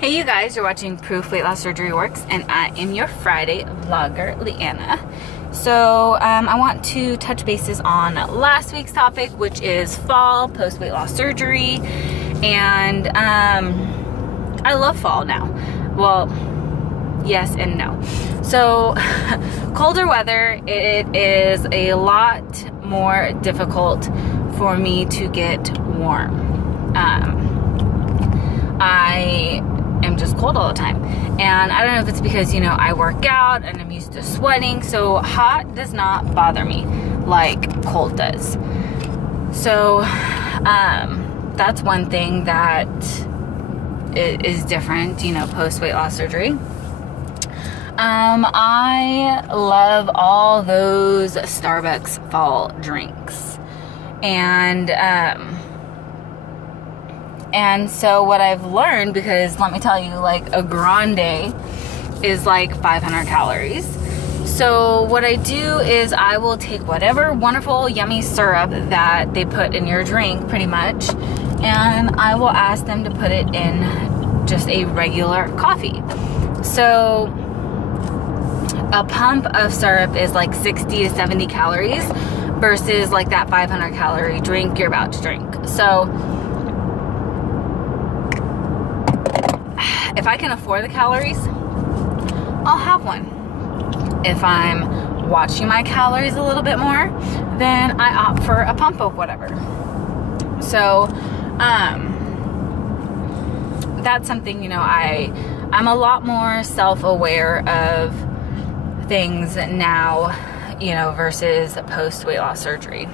Hey you guys, you're watching Proof Weight Loss Surgery Works, and I am your Friday vlogger, Leanna. So I want to touch bases on last week's topic, which is fall post weight loss surgery. And I love fall now. Well, yes and no. So colder weather, it is a lot more difficult for me to get warm. I am just cold all the time, and I don't know if it's because, you know, I work out and I'm used to sweating, so hot does not bother me like cold does. So that's one thing that is different, you know, post weight loss surgery. I love all those Starbucks fall drinks, and so what I've learned, because let me tell you, like a grande is like 500 calories. So what I do is I will take whatever wonderful yummy syrup that they put in your drink pretty much, and I will ask them to put it in just a regular coffee. So a pump of syrup is like 60 to 70 calories versus like that 500 calorie drink you're about to drink. So if I can afford the calories, I'll have one. If I'm watching my calories a little bit more, then I opt for a pump of whatever. So that's something, you know, I'm a lot more self-aware of things now, you know, versus post weight loss surgery.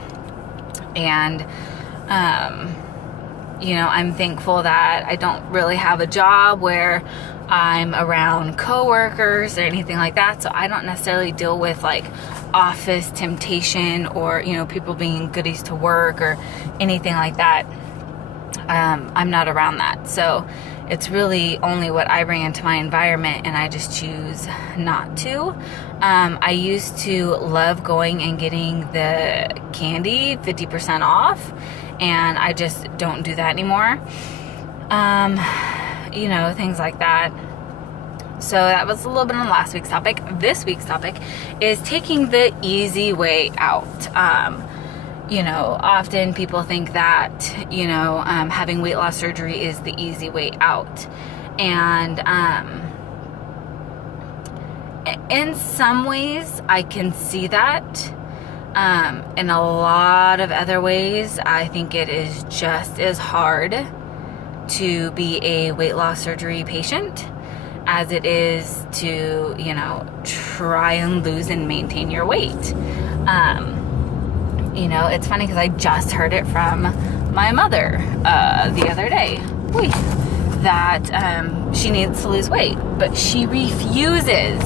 And you know, I'm thankful that I don't really have a job where I'm around coworkers or anything like that, so I don't necessarily deal with like office temptation or, you know, people being goodies to work or anything like that. I'm not around that, so it's really only what I bring into my environment, and I just choose not to. I used to love going and getting the candy 50% off, and I just don't do that anymore. You know, things like that. So that was a little bit on last week's topic. This week's topic is taking the easy way out. You know, often people think that, you know, having weight loss surgery is the easy way out. And in some ways, I can see that. In a lot of other ways, I think it is just as hard to be a weight loss surgery patient as it is to, you know, try and lose and maintain your weight. You know, it's funny because I just heard it from my mother the other day, that she needs to lose weight, but she refuses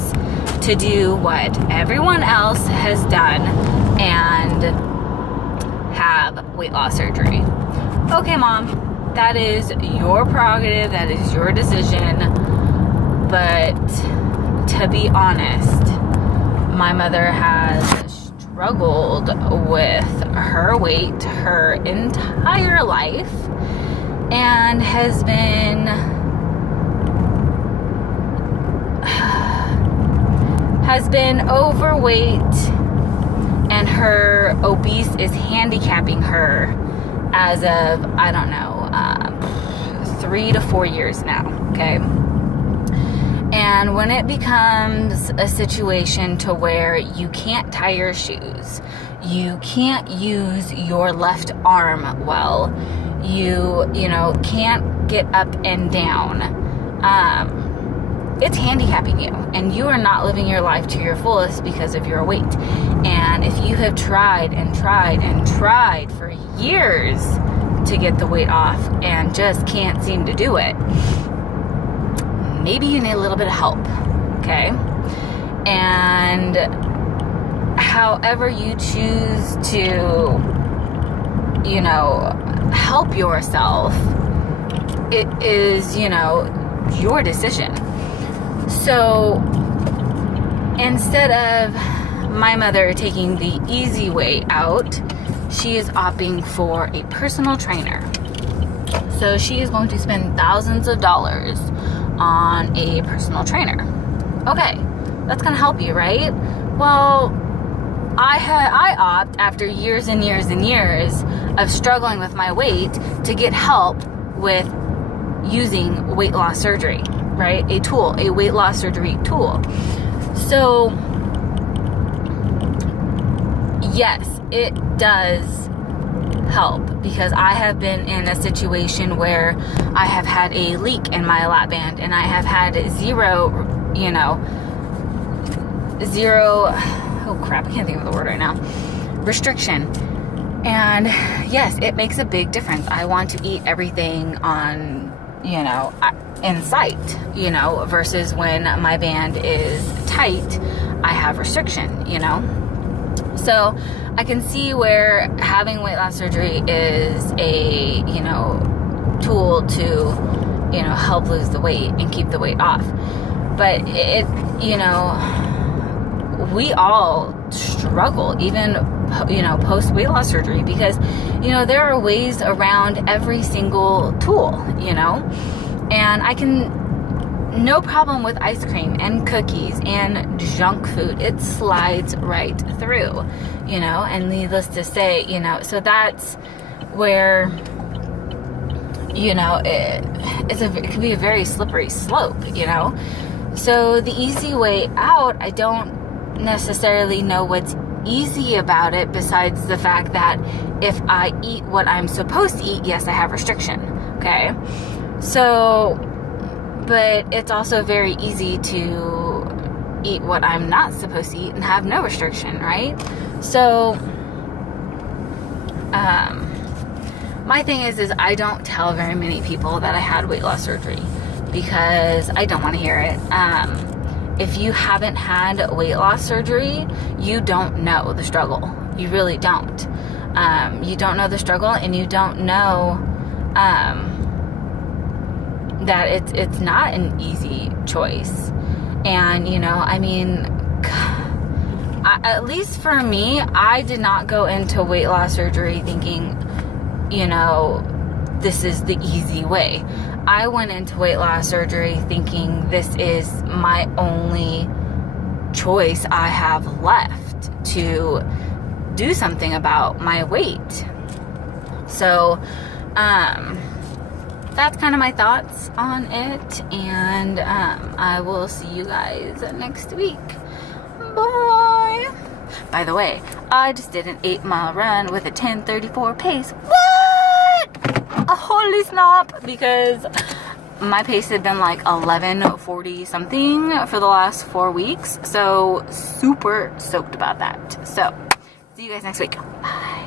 to do what everyone else has done and have weight loss surgery. Okay, Mom, that is your prerogative, that is your decision, but to be honest, my mother has struggled with her weight her entire life and has been overweight, and her obese is handicapping her as of, I don't know, 3 to 4 years now, okay? And when it becomes a situation to where you can't tie your shoes, you can't use your left arm well, you know, can't get up and down, it's handicapping you, and you are not living your life to your fullest because of your weight. And if you have tried and tried and tried for years to get the weight off and just can't seem to do it, maybe you need a little bit of help, okay? And however you choose to, you know, help yourself, it is, you know, your decision. So instead of my mother taking the easy way out, she is opting for a personal trainer. So she is going to spend thousands of dollars on a personal trainer. Okay, that's gonna help you, right? Well, I opt, after years and years and years of struggling with my weight, to get help with using weight loss surgery, right? A weight loss surgery tool. So yes, it does help, because I have been in a situation where I have had a leak in my lap band, and I have had zero, oh crap, I can't think of the word right now, restriction. And yes, it makes a big difference. I want to eat everything on, in sight, versus when my band is tight, I have restriction, So I can see where having weight loss surgery is a, tool to, help lose the weight and keep the weight off. But we all struggle, even, post weight loss surgery, because, there are ways around every single tool, and I can, no problem with ice cream and cookies and junk food. It slides right through, and needless to say, so that's where, it can be a very slippery slope, So the easy way out, I don't necessarily know what's easy about it, besides the fact that if I eat what I'm supposed to eat, yes, I have restriction, okay? So, but it's also very easy to eat what I'm not supposed to eat and have no restriction, right? So, my thing is I don't tell very many people that I had weight loss surgery, because I don't want to hear it. If you haven't had weight loss surgery, you don't know the struggle. You really don't. You don't know the struggle, and you don't know that it's not an easy choice. And, at least for me, I did not go into weight loss surgery thinking, this is the easy way. I went into weight loss surgery thinking this is my only choice I have left to do something about my weight. So, that's kind of my thoughts on it, and I will see you guys next week. Bye. By the way, I just did an 8-mile run with a 10:34 pace. What? Holy snap! Because my pace had been like 11:40 something for the last 4 weeks, so super stoked about that. So, see you guys next week. Bye.